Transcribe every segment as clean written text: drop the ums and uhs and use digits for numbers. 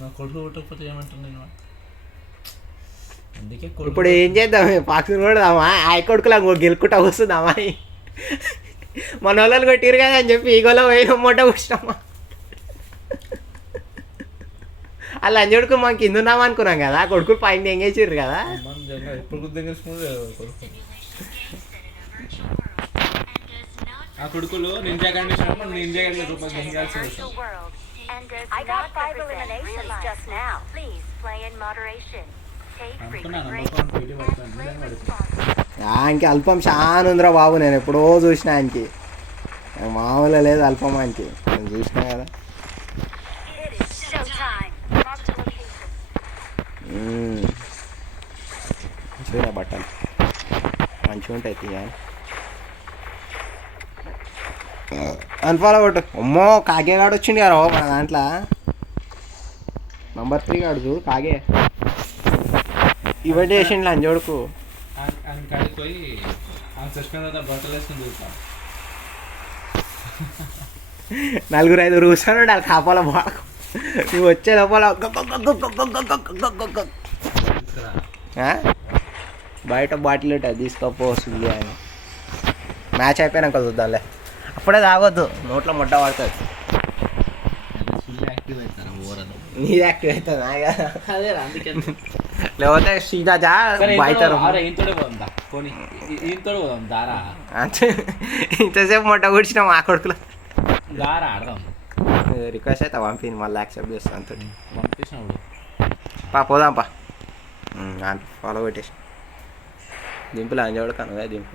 నా కొడుకు పుట్టకపోతే ఏమంటుంది అందుకే ఇప్పుడు ఏం చేద్దాం పాక్స్ కొడదామా ఆయ కొడుకులా గెలుకుంటా వస్తుందామా మన వాళ్ళని కొట్టిరు కదా అని చెప్పి ఈగోలో పోయిన మూట కూర్చున్నామా అలా అంజోడుకు మనం కింద ఉన్నాం అనుకున్నాం కదా కొడుకులు పైన ఎంగేసిర్రు కదా ఎప్పుడు ఆ కొడుకులు నింజా కండిషన్ నింజా రూపాయలు దెంగాల్సి ఆయనకి అల్పం చాలా ఉందిరా బాబు నేను ఎప్పుడో చూసిన ఆయనకి మామూలుగా లేదు అల్పం ఆయనకి నేను చూసినా కదా మంచిగా బట్టలు మంచిగా ఉంటాయి తీయ అన్ఫాలో కొట్టు అమ్మో కాగేగాడు వచ్చింది కదా మన దాంట్లో నంబర్ 3 గాడు చూడు కాగే ఈవెంట్ చేసిండు అంజోడుకు పోయి బట్టలు వేసుకుని చూస్తాం 4-5 కూర్చొని ఉండాలి కాపాల బాడకు నువ్వు వచ్చే లోపల బయట బాటిల్ ఉంటుంది తీసుకోపోతుంది అని మ్యాచ్ అయిపోయినాక చూద్దాంలే అప్పుడే తాగొద్దు నోట్లో ముట్ట పడుతుంది నీది యాక్టివ్ అవుతుంది అదే అందుకే లేకపోతే సీదా జా బయట ఇంతసేపు మొట్ట కూర్చున్నాం ఆ కొడుకులో రిక్వెస్ట్ అయితే పంపింది మళ్ళీ యాక్సెప్ట్ చేస్తాను అంత పంపించినప్పుడు పోదాంపా ఫాలో పెట్టేసి దింపులు అంజోడు కనుక దింపు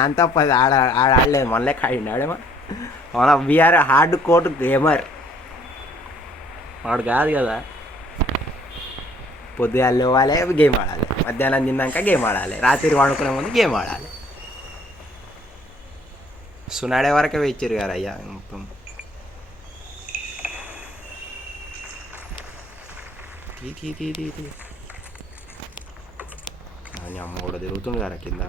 అంత ఆడలేదు మళ్ళీ కాడిండి ఆడేమో మన వీఆర్ హార్డ్ కోట్ గేమర్ వాడు కాదు కదా పొద్దుగా లేవాలి గేమ్ ఆడాలి మధ్యాహ్నం తిన్నాక గేమ్ ఆడాలి రాత్రి వండుకునే ముందు గేమ్ ఆడాలి సునాడే వరకే వేచ్చారు కదా అయ్యా మొత్తం అని అమ్మ కూడా తిరుగుతుంది కదా కింద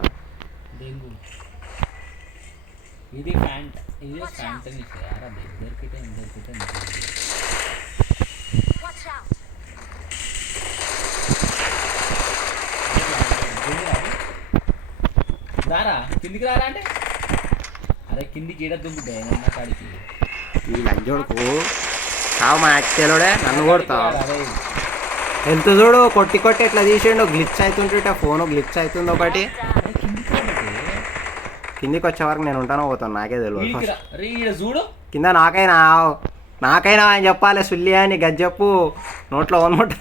ఇది ఫ్యాంట్ ఇది ఫ్యాంట్ దొరికితే దారా కిందికి రారా అంటే అరే కిందికి ఈడ దుంకుతే కాడికి ఈ లంజోడుకు కావు మా యాక్చువల్డే నన్ను కొడతావు ఎంత చూడు కొట్టి కొట్టి ఎట్లా తీసిండు గ్లిచ్ అవుతుంటే ఫోన్ గ్లిచ్ అవుతుంది ఒకటి కిందికి వచ్చే వరకు నేను ఉంటానో పోతాను నాకే తెలియదు చూడు కింద నాకైనా ఆయన చెప్పాలి సుల్లి అని గజ్జప్పు నోట్లో ఓన్ముట్ట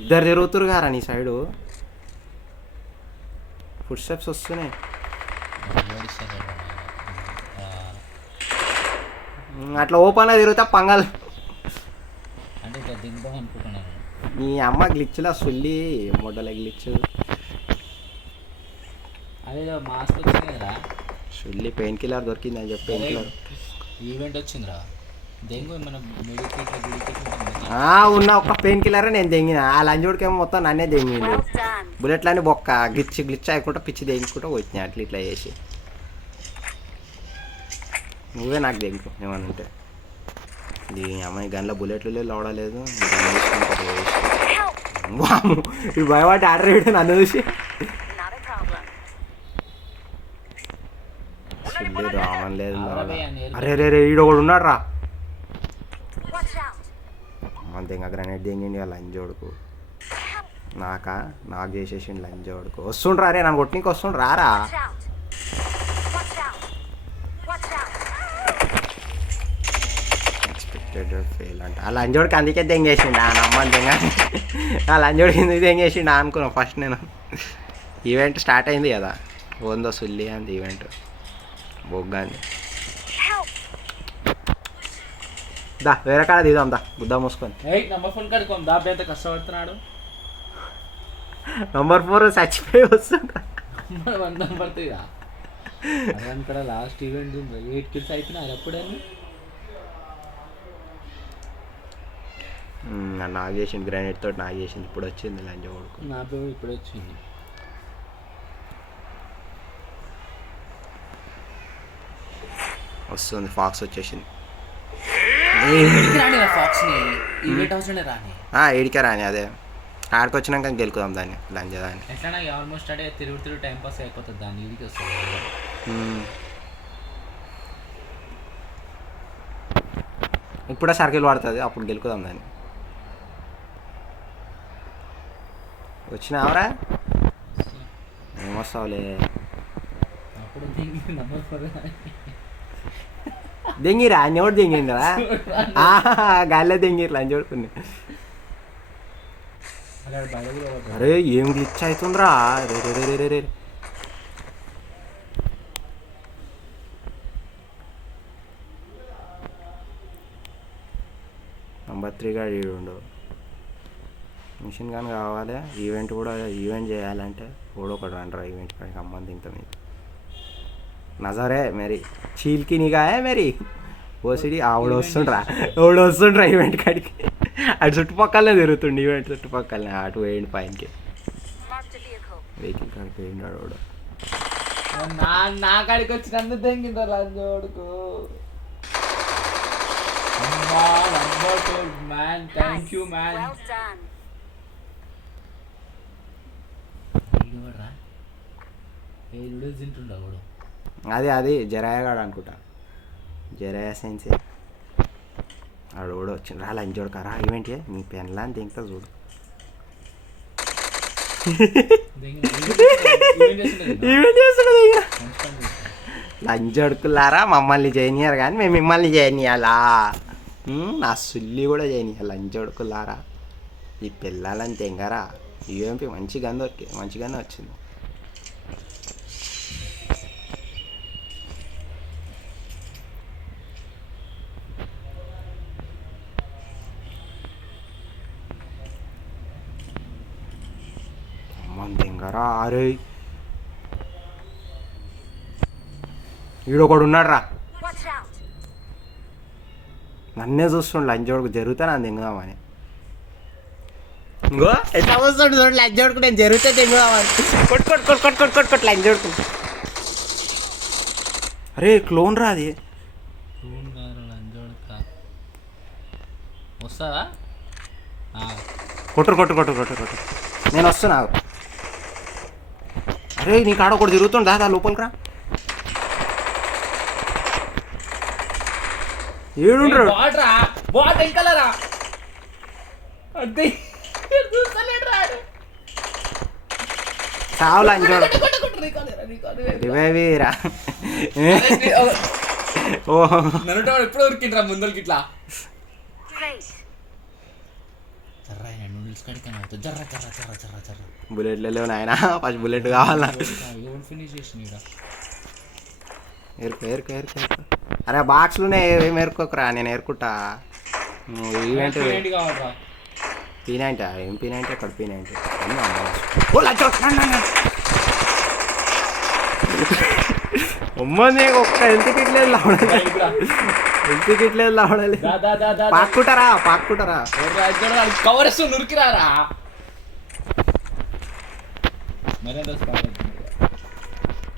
ఇద్దరు తిరుగుతురు గారా నీ సైడు ఫుడ్ స్టెప్స్ వస్తున్నాయి అట్లా ఓపెన్గా తిరుగుతా పంగల్ నీ అమ్మ గ్లిచ్లా సుల్లి మొడ్డల గ్లిచ్ అదే మాస్క్ వచ్చింది కదా సుల్లి పెయిన్ కిల్లర్ దొరికింది అని చెప్పి పెయిన్ కిల్లర్ ఈవెంట్ వచ్చిందిరా దెంగు మన ఉన్న ఒక్క పెయిన్ కిల్లర్ నేను దెంగిన ఆ లంజోడికేమో మొత్తం నన్నే దెంగింది బుల్లెట్లని బొక్క గ్లిచ్ అయ్యకుండా పిచ్చి దెంగుకుంటూ వచ్చినాయి అట్లా ఇట్లా చేసి నువ్వే నాకు దెంగు ఏమని ఉంటే ఈ అమ్మాయి గన్లో బుల్లెట్లు లోడలేదు ఈ భయపడి ఆర్డర్ వేయడం నన్ను చూసి రావడం లేదు అరే రే రే ఈడ కూడా ఉన్నాడు రా అంతే ఇంకా గ్రనేట్ దింగిండి లంజోడుకు నాకు చేసేసిండు లంజోడుకు వస్తుండ్రా రే నన్ను కొట్టినకి వస్తుండ్రు రారా ఎక్స్పెక్టెడ్ ఫెయిల్ అంట ఆ లంజోడికి అందుకే దెంగేసిండు ఆ నమ్మని దెంగ ఆ లంజోడికి ఎందుకు దెంగేసిండు అనుకున్నాను ఫస్ట్ నేను ఈవెంట్ స్టార్ట్ అయింది కదా ఓందో సుల్లి అంది ఈవెంట్ బొగ్గాంది దా వేరే కాడ తీద్దాం దా గుద్దా మూసుకొని నంబర్ 4 కడుకోం దా బేత కష్టపడుతున్నాడు నంబర్ 4 చచ్చిపోయి వస్తుంటా పడుతుందా అక్కడ లాస్ట్ ఈవెంట్ 8 కిల్స్ అయిపోయినారు ఎప్పుడైనా నాకు చేసింది గ్రానైట్ తోటి నాకు చేసింది ఇప్పుడు వచ్చింది లంజ కొడుకు నా పేరు ఇప్పుడు వచ్చింది వస్తుంది, ఫాక్స్ వచ్చేసింది. రాని ఫాక్స్ని ఈవెంట్ హౌస్లోనే రాని ఏడికే రాని, అదే ఆడికి వచ్చినాక గెలుకుదాం దాన్ని, లంచ్ దాన్ని. ఎట్లా ఆల్మోస్ట్ అంటే తిరుగు టైం పాస్ అయిపోతుంది, దాన్ని ఈడికి వస్తుంది. ఇప్పుడే సర్కిల్ పడుతుంది, అప్పుడు గెలుకుదాం దాన్ని. వచ్చినావరా, ఏమొస్తావులే. అప్పుడు నంబర్ దెంగిరా అన్నోడు దెంగిందా, గాల్లో దెంగిర్లా అని చూడుకుని. అరే ఏం గ్లిచ్ అవుతుందిరా, రే రే రే రే రే. నంబర్ 3 గాడు ఈడుండు. మిషన్ కానీ కావాలి, ఈవెంట్ కూడా ఈవెంట్ చేయాలంటే కూడా ఒకటి అంటారా ఈవెంట్ కాడికి అమ్మని తింటా మీరు. నజరే మరి చీల్కి నీగాయే మరి ఓసిడి ఆవిడ వస్తుండ్రా ఈవెంట్ కాడికి. అటు చుట్టుపక్కలనే తిరుగుతుండే, ఈవెంట్ చుట్టుపక్కలనే. అటు వేయండి పైనకి, వెహికల్ కాడికి వేయండి ఆడు. నా కాడికి వచ్చినందుకు తెంగిందా లంజోడుకు. Man thank you man. తింటుండవు అది జరాయగాడు అనుకుంటా, జరాయ సైన్సే. ఆడు కూడా వచ్చింది, రా లంచ్ చూడకరా ఈవెంట్ నీ పెన్లా అని తింటా చూడు. ఈవెంట్ చేస్తున్నాడు లంచ్ అడుకులారా, మమ్మల్ని చేయనియారు కానీ మేము మిమ్మల్ని చేయనియాలా. నా సుల్లి కూడా చేయనియాలి లంచ్ అడుకులారా. ఈ పిల్లలని తెంగరా, ఈవెంపీ మంచిగానే వచ్చింది. తెంగరా అరే, ఈడొకడు ఉన్నాడు రా, నన్నే చూస్తుండు లంచోడుకు జరుగుతా నా తెంగుదామని. ఇంకో ఎట్లా వస్తుండు చూడు లంచోడుకు, నేను జరిగితే తెంగుదామని కొట్టు లంచోడుకు. అరే క్లోన్ రా అది, వస్తుందా? కొట్టు నేను వస్తున్నా. అరే నీ కాడ ఒకటి తిరుగుతుండు, దా లోపలికి రా. ఏడుండ్రా చావులా అంచోడు రివైవీరా. ఓహో ఎప్పుడు ఉరికిండ్రా ముందరికి ఇట్లా బుల్లెట్లు లేవు నాయన, ఫస్ట్ బుల్లెట్ కావాలా. ఏరుకో. అరే బాక్స్లోనే ఏం ఏరుకోకరా, నేను ఏరుకుంటా. నువ్వు ఈవెంట్ P90 ఏం P90 అక్కడ P90 అమ్మని ఒక్క హెల్త్ కిట్ లేదు లావడాలి. పాక్కుంటారా కవర్ నురికిరారా.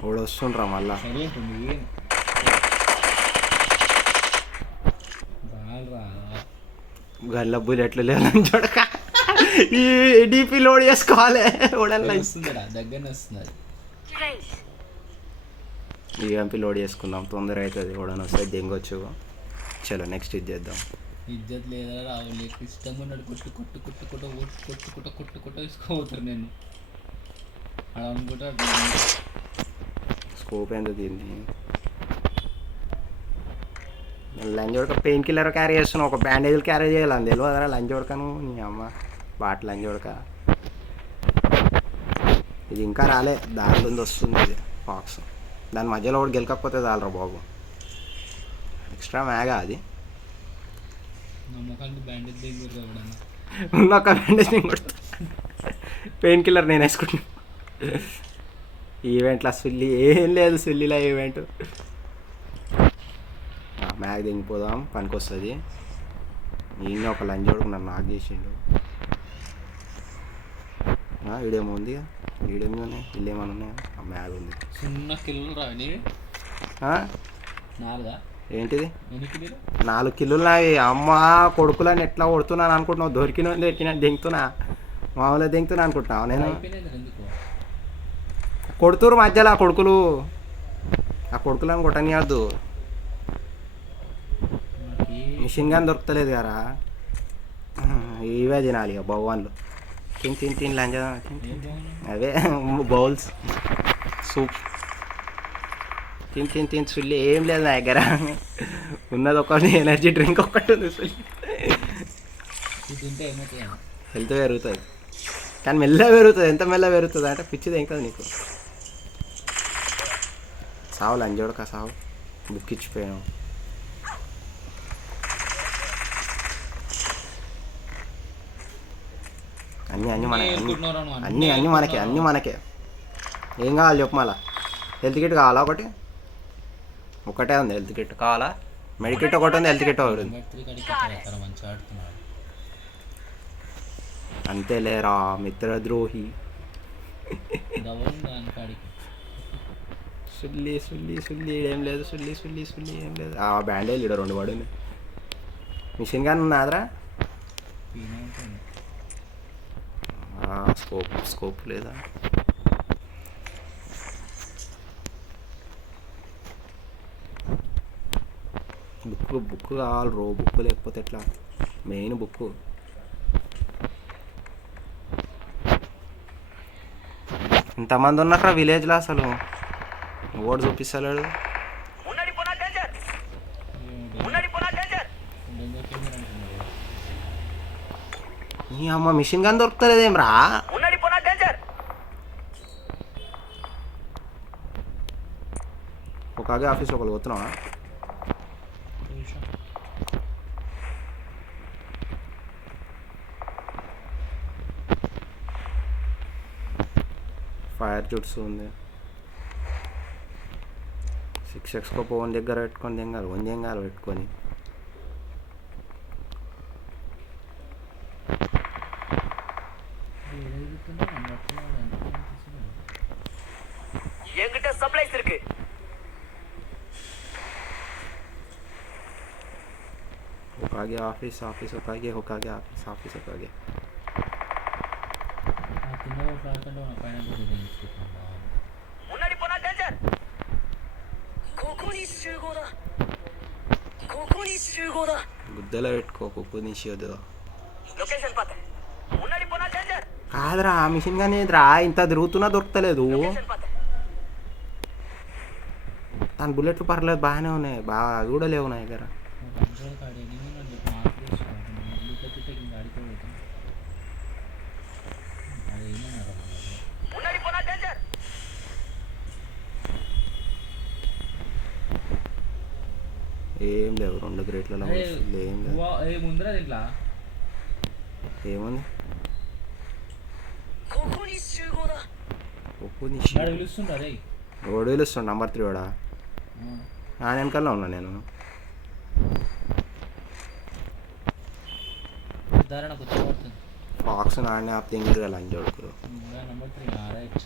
ఓడు వస్తుండ్రా మళ్ళా. గల్ల బుల్లెట్లు లేదని చూడక ఈ డిపి లోడ్ చేసుకోవాలి. దగ్గరనే వస్తుంది, ఈ ఎంపీ లోడ్ చేసుకుందాం, తొందర అవుతుంది. ఓడని వస్తే దెంగొచ్చు. చలో నెక్స్ట్ ఇది చేద్దాం. ఇజ్జత్ లేదా రావు, ఇష్టంగా ఉన్నాడు. కొట్టుకుంటా తీసుకోపోతారు. నేను అలా అనుకుంటా. స్కోప్ ఎంత దీన్ని లంచ్ ఉడక పెయిన్ కిల్లర్ క్యారీ చేస్తున్నావు, ఒక బ్యాండేజ్లు క్యారీ చేయాలి. అని తెలియదురా లంచ్ ఉడకను నీ అమ్మ బాట్ లంచ్ ఉడక. ఇది ఇంకా రాలే, దాంట్లో వస్తుంది ఇది బాక్స్. దాని మధ్యలో ఒకటి గెలకపోతే చాలరా బాబు. ఎక్స్ట్రా మ్యాగా అది ఉన్న ఒక బ్యాండేజ్ కొడుతా. పెయిన్ కిల్లర్ నేను వేసుకుంటున్నా. ఈవెంట్లో సుల్లి ఏం లేదు, సుల్లిలో ఈవెంట్. మ్యాగ్ దిగిపోదాం, పనికి వస్తుంది. నేను ఒక లంచ్ కొడుకు నన్ను నాక్ చేసిండు. ఈడేమో ఉంది, ఈడేమో ఉన్నాయి, ఇల్లు ఏమైనా ఉన్నాయా? మ్యాగ్ ఉంది. చిన్న కిల్లు రాని ఏంటిది ఎన్ని కిలోలు 4 కిలోలు నావి అమ్మ కొడుకులని ఎట్లా కొడుతున్నాను అనుకుంటున్నావు దొరికిన దింగుతున్నా మామూలుగా దింగుతున్నా అనుకుంటున్నావు నేను అయిపోయినాయి ఎందుకు కొడుతురు మధ్యలో ఆ కొడుకులు కొట్టనియద్దు మనకి మిషన్ గన్ దొరుకుతలేదు కదా ఇవే తినాలి ఇక భగవాన్లు తిని లంచ ఏం బాగుంది అవే బౌల్స్ సూప్ తిని సుల్లి ఏం లేదు నా దగ్గర ఉన్నది ఒకటి ఎనర్జీ డ్రింక్ ఒకటి ఉంది సుల్లి ఇది తింటే ఏమవుతాయి హెల్త్ పెరుగుతుంది కానీ మెల్లగా పెరుగుతుంది ఎంత మెల్లగా పెరుగుతుంది అంటే పిచ్చిది ఏం కదా నీకు సావు లంజోడక సావు బుక్ ఇచ్చిపోయాను అన్నీ మనకే అన్నీ మనకే ఏం కావాలి చెప్పు మళ్ళా హెల్త్ కిట్ కావాలా ఒకటే ఉంది హెల్త్ కిట్ కావాలా మెడికిట్ ఒకటి ఉంది హెల్త్ కిట్ ఒకటి ఉంది మంచిగా ఆడుతున్నాడు అంతే లేరా మిత్రద్రోహి కాడికి సుల్లి ఏం లేదు సుల్లి ఏం లేదు ఆ బ్యాండేజ్ ఇక్కడ 2 పడింది మిషన్ గన్ ఉన్నాదరా పీనే ఉంటుంది స్కోప్ లేదా బుక్ కావాలి బుక్ లేకపోతే ఎట్లా మెయిన్ బుక్ ఇంతమంది ఉన్నారా విలేజ్లో అసలు ఓడి చూపిస్తలేడు నీ అమ్మ మిషన్ గన్ దొరుకుతలేదేం రా ఒక ఆఫీస్ ఒకరు పోతున్నావా ఫైర్ జుట్స్ ఉంది 6x ఫోన్ దగ్గర పెట్టుకొని దెంగాలి పెట్టుకొని என்கிட்ட சப்ளைஸ் இருக்கு होकागे ऑफिस होकागे होकागे முன்னாடி போனா டேஞ்சர் కోకోని శూగోదా గుద్దలో పెట్టుకో కుక్కు నిషేధ లొకేషన్ పాత మున్నాడి పోనా డేంజర్ కాదురా మిషన్ గానీ రా ఇంత తిరుగుతున్నా దొరకలేదు లొకేషన్ పాత దాని బుల్లెట్లు పర్లేదు బాగానే ఉన్నాయి బాగా అవి కూడా లేవు నా దగ్గర మున్నాడి పోనా డేంజర్ ఏం లేవు 2 గ్రేట్లలో ఏం లేవు ముందర దీంట్లో ఏముంది కోకోని శూగోదా కుక్కు నిషేధ పిలుస్తుండ్రా రే ఓడి పిలుస్తాడు నంబర్ 3 వాడా నా వెనకాల ఉన్నా నేను ధారణ కూర్చోబడుతుంది ఫాక్స్ నాడిని ఆప్ తింగిరు కదా లంచ్ కొడుకులు నెంబర్ 3 రైట్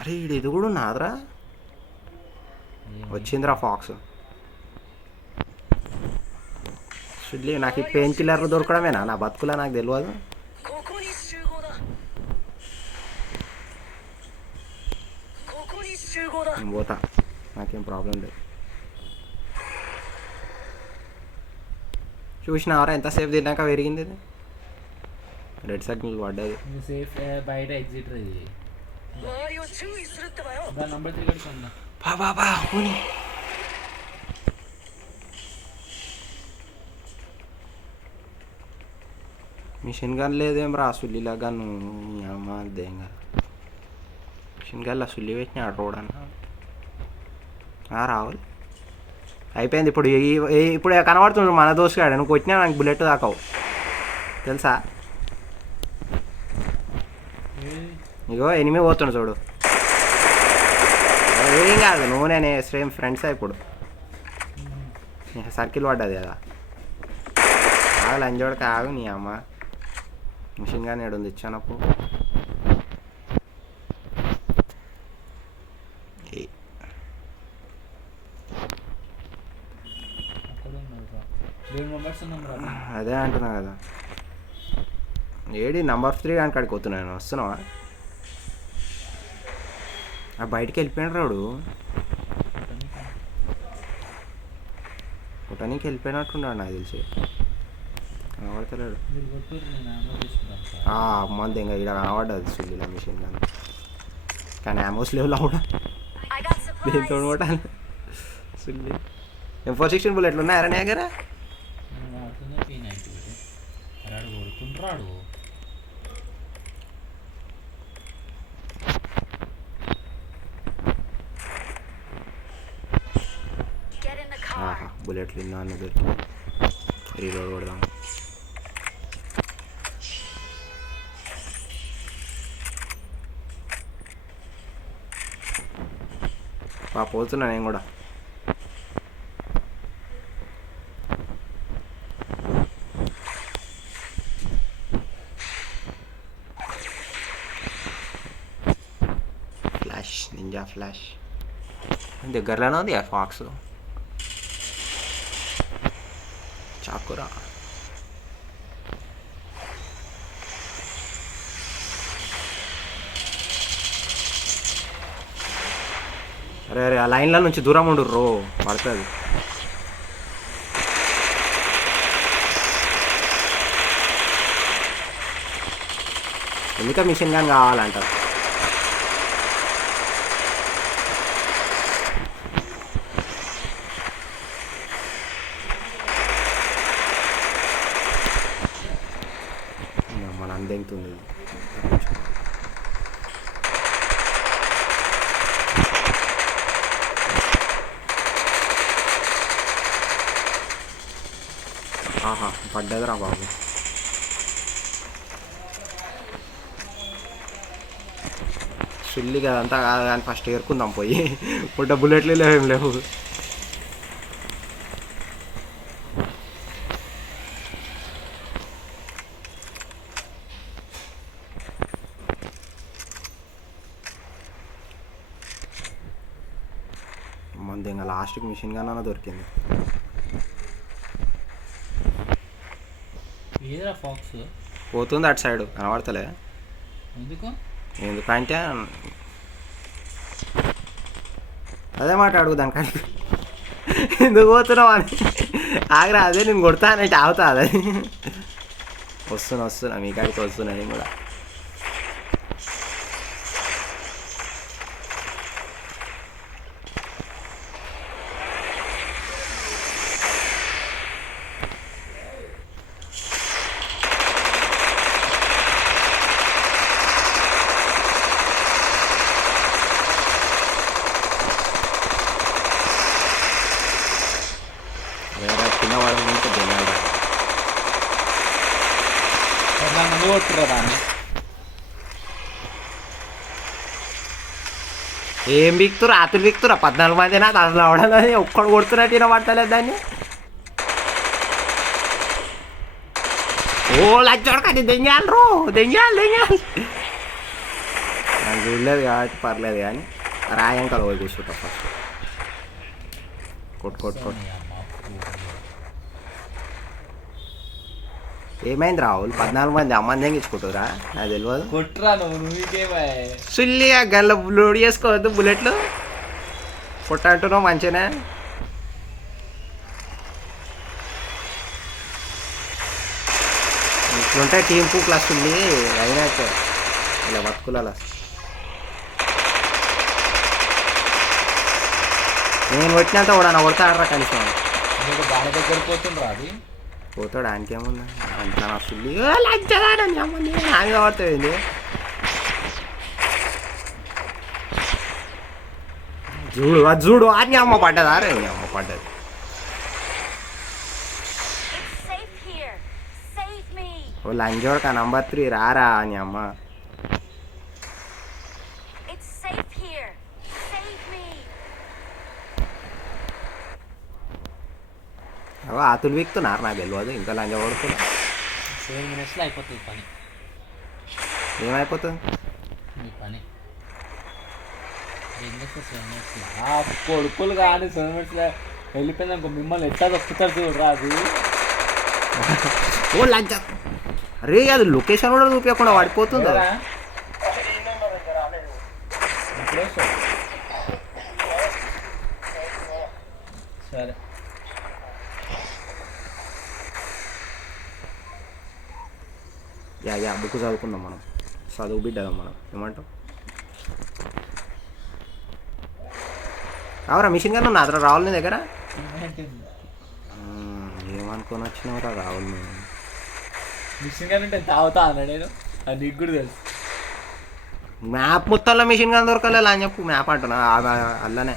అరే ఇది కూడా నాదరా వచ్చిందిరా ఫాక్స్ సుడ్లీ నాకు ఈ పెయిన్ కిల్లర్లు దొరకడమేనా నా బతుకులా నాకు తెలియదు కోకోని శూగోదా నేను పోతా నాకేం ప్రాబ్లం లేదు చూసినావరా ఎంతసేపు తిన్నాక పెరిగింది ఇది రెడ్ సిగ్నల్ పడ్డది సేఫ్ బయట ఎగ్జిట్ ఇది నంబర్ 3 కడుకుందా బా పోనీ మిషన్ గన్ లేదేం రా సుల్లిలా గన్ను అమ్మ దేంగా మిషన్ గన్లో సుల్లి పెట్టినాడు రోడన్న రావుల్ అయిపోయింది ఇప్పుడు ఇప్పుడు కనబడుతుండ్రు మన దోసుగాడు నువ్వు కొట్టినా నాకు బుల్లెట్ దాకావు తెలుసా ఇగో ఎనిమిది పోతుండు చూడు ఏం కాదు నువ్వు నేను సేమ్ ఫ్రెండ్స్ ఇప్పుడు సర్కిల్ పడ్డది కదా ఆగు లంజోడికి ఆగు నీ అమ్మ మిషన్ కానీ ఏడు ఉంది ఇచ్చానప్పు అదే అంటున్నా కదా. ఏడి నంబర్ 3 దాని కాడికి పోతున్నాను. వస్తున్నావా? ఆ బయటికి వెళ్ళిపోయాడు రాడు. కొట్టడానికి వెళ్ళిపోయినట్టున్నాడు నాకు తెలిసి. కనబడతలేడు. మీరు కొట్టూరు, నేను ఆమో తీసుకుంటాను సార్. మంది ఇంకా ఇక్కడ కనబడ్డది సుల్లిలో మిషన్ కానీ. కానీ ఆమోస్ లేవులో కూడా I got దీంతో supplies. కొట్టాలి. సుల్లి M416 బుల్లెట్లు ఉన్నాయా నీ దగ్గర? నేను వాడుతున్న P90 రాడు కొడుతుంటాడు. Get in the car. బుల్లెట్లు ఇన్నా అన్న దొరికి రీలోడ్ కొడదాం. పోతున్నా నేను కూడా. ఫ్లాష్ నింజా ఫ్లాష్ దగ్గరలోనే ఉంది ఆ ఫాక్స్. చాకురా అరే అరే ఆ లైన్ల నుంచి దూరం ఉండు రో పడుతుంది. ఎందుక మిషన్ గన్ కావాలంటారు. మన అందెంగుతుంది. పడ్డదిరా బాబు. సుల్లిగా అదంతా కాదు కానీ ఫస్ట్ ఏరుకుందాం పోయి. పుట్ట బుల్లెట్లు లేవు ఏం లేవు. మంది ఇంకా లాస్ట్కి మిషన్ గానే దొరికింది. ఏదిరా ఫాక్స్ పోతుంది అటు సైడ్ కనబడతలే. ఎందుకంటే అదే మాట అడుగు దానికంటే ఎందుకు పోతున్నావు అని. ఆగ్రా అదే నేను కొడతానంటే ఆగుతా అదే. వస్తున్నా మీ కాడికి వస్తున్నా నేను కూడా. దాన్ని ఏం బిక్తురా ఆతులు బిక్తురా 14 మంది నాకు అసలు అవడాలని ఒక్కడు కొడుతున్నట్టు వినబడతలేదు దాన్ని. ఓ లచ్చోడకని దెంగాలి రో దెంగాలి. నాకు చూడలేదు కాబట్టి పర్లేదు కానీ రాయంకలు పోయి కూర్చుంటా ఫస్ట్. కొట్టు ఏమైంది రాహుల్? 14 మంది అమ్మని తెంగించుకుంటురా నాకు తెలియదు. కొట్టురా నువ్వు. సుల్లిగా గల్ల లోడ్ చేసుకోవద్దు బుల్లెట్లు. కొట్ట అంటున్నావు మంచిగానే. ఇట్లుంటే టీం కు క్లాస్ ఉంది అయినట్టు ఇలా బతుకులలో. నేను కొట్టినంత కూడా నా కొడతా ఆడరా కలిసి బాగా దగ్గర పోతుండ్రా అది. పోతాడు ఆయనకేముంది అంతా నా సుల్లి లజ్జదాడని అమ్మంది ఆమె పడుతుంది. చూడు అది చూడు అని అమ్మ పడ్డదా రే అమ్మ పడ్డది. It's safe here. Save me. ఓ లంజోడక నంబర్ 3 రారా అని అమ్మ. It's safe here. Save me. అవో ఆతులు వీక్తున్నారు నాకు తెలియదు. ఇంకా లంజ పడుతున్నా 7 minutes అయిపోతుంది పని. ఏమైపోతుంది మీ పని కొడుకులు కానీ 7 minutes వెళ్ళిపోయింది అనుకో. మిమ్మల్ని ఎట్లా దొక్కుతారు చూడరా అది. ఓ లంచ అరే అది లొకేషన్ కూడా చూపించకుండా పడిపోతుందో ఎవరా? ఎప్పుడు వస్తావు? సరే యా బుక్ చదువుకుందాం మనం చదువు బిడ్డదాం మనం ఏమంటావు అవరా మిషన్ గన్ ఉన్నా అతను రావాలి నీ దగ్గర ఏమనుకొని వచ్చినావురా రావాలి మేము మిషన్ గన్ ఉంటే తాగుతా అన్నా నేను అది నీకు కూడా తెలుసు. మ్యాప్ మొత్తంలో మిషన్ గన్ దొరకలేదు అని చెప్పు మ్యాప్ అంటున్నా అల్లనే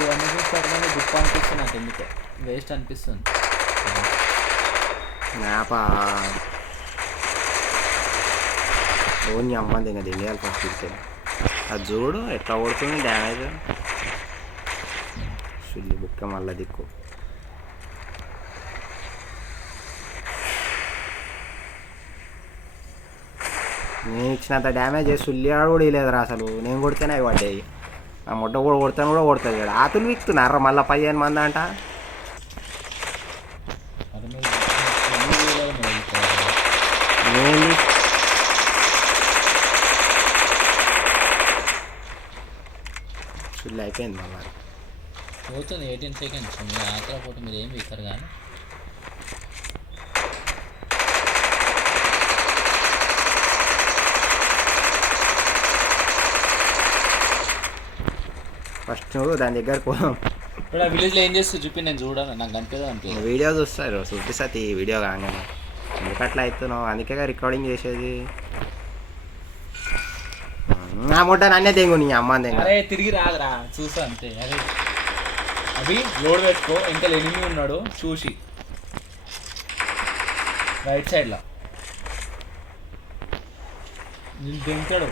ఇవన్నీ చూస్తే దుప్ప అనిపిస్తుంది నాకు ఎందుకో వేస్ట్ అనిపిస్తుంది. మ్యాపా ఓన్లీ అమ్మంది ఇంకా దిగేయాలి ఫస్ట్ ఇస్తే అది చూడు ఎట్లా కొడుతుంది డ్యామేజ్ సుల్లి బుక్క మళ్ళీ దిక్కు నేను ఇచ్చినంత డ్యామేజ్ సుల్లి ఆడు కూడా ఇలేదురా అసలు నేను కొడితేనే అవి పడ్డాయి ఆ ముడ్డ కూడా కొడతాను కూడా కొడుతుంది ఇక్కడ ఆతులు విక్కుతున్నారా మళ్ళీ 15 మంది అంట నేను సుల్లి అయిపోయింది మళ్ళీ పోతుంది 18 సెకండ్స్ మీరు ఆఖరి పూట మీరు ఏం వీకరు కానీ ఫస్ట్ దాని దగ్గరకు పోదాం ఇప్పుడు ఆ విలేజ్లో ఏం చేస్తే చూపి నేను చూడాలి నాకు కనిపించదు అనిపించదు. వీడియో చూస్తారు చూపిస్తుంది ఈ వీడియో కాగానే ఎందుకు అట్లా అవుతున్నావు అందుకే రికార్డింగ్ చేసేది నా ముడ్డ నన్నే తెంగు నీ అమ్మ తెంగ అరే తిరిగి రాదురా చూసా అంతే. అరే అవి లోడ్ పెట్టుకో ఇంకా ఎనిమి ఉన్నాడు చూసి రైట్ సైడ్లో నేను దించాడు.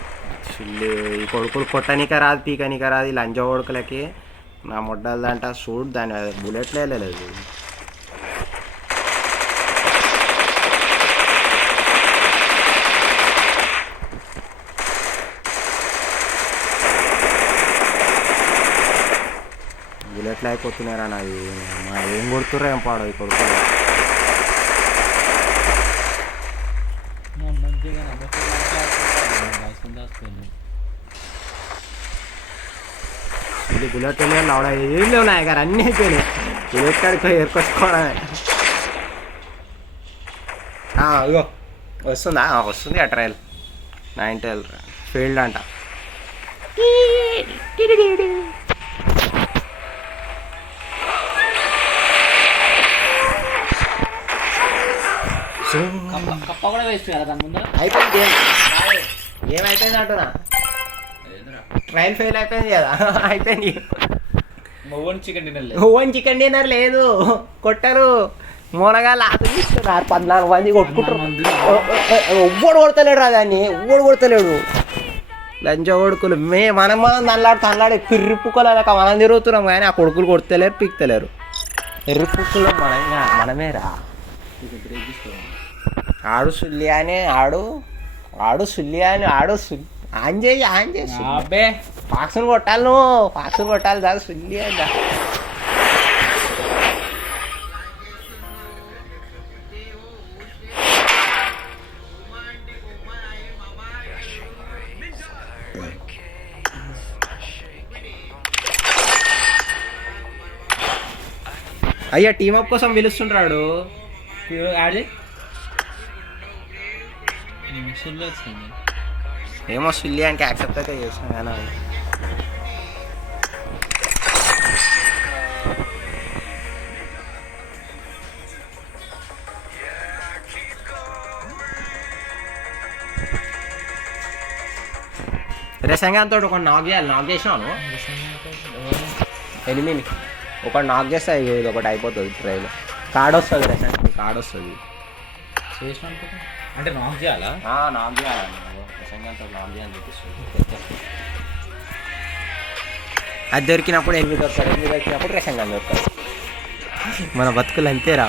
ఈ కొడుకులు కొట్టనిక రాదు పీకనిక రాదు ఈ లంజ కొడుకులకి నా ముడ్డలదంట చూడు దాని బుల్లెట్లే వెళ్ళలేదు బుల్లెట్లు అయిపోతున్నారా నాది ఏం కొడుతుర్రా ఏం పాడు ఈ కొడుకులు ఇది బుల్లెట్ లౌడ ఏం లేవు నా దగ్గర అన్నీ అయిపోయినాయి బుల్లెట్ కాడికి ఏర్కొచ్చుకోవడమే ఇగో వస్తుందా వస్తుంది ఆ ట్రయల్ 9 ట్రయల్ ఫీల్డ్ అంట కప్ప కూడా వేస్ట్ కదా దాని ముందు అయిపోయింది ఏమైపోయింది అంటున్నా ట్రయల్ ఫెయిల్ అయిపోయింది కదా అయిపోయింది own chicken dinner own chicken dinner లేదు కొట్టరు మూలగాలు ఆటలు ఇస్తున్నారు 14 మంది కొట్టుకుంటారు ఎవ్వడు కొడతలేడు రా దాన్ని ఎవ్వడు కొడతలేడు లంచ కొడుకులు మనం తనలాడి పిర్రిపుకోలేక మనం తిరుగుతున్నాం కానీ ఆ కొడుకులు కొడతలేరు పిక్తలేరు ఎర్రిపుక్కులు మనమే రా ఆడు సుల్లి అని ఆడు సుల్లి అని ఆన్ చేయి అబ్బే ఫాక్స్ని కొట్టాలి నువ్వు ఫాక్స్ని కొట్టాలి దాని సుల్లి అని అయ్యా టీమప్ కోసం పిలుస్తుంటాడు యాడ్ ఏమో సుల్లి అంటే యాక్సెప్ట్ అయితే చేసిన కానీ రసంగాంతో ఒక నాక్ చేసినాను ఎనిమిది ఒకటి నాక్ చేస్తే ఇది ఒకటి అయిపోతుంది ట్రైలో కార్డ్ వస్తుంది రసంగా కార్డ్ వస్తుంది చేసిన అంటే నాక్ చేయాలా నాక్ చేయాలి రసంగాంతో నాక్ చేయాలని చూపిస్తుంది అది దొరికినప్పుడు 8 దొరకాలి 8 దొరికినప్పుడు రసంగా దొరకాలి మన బతుకులు అంతేరా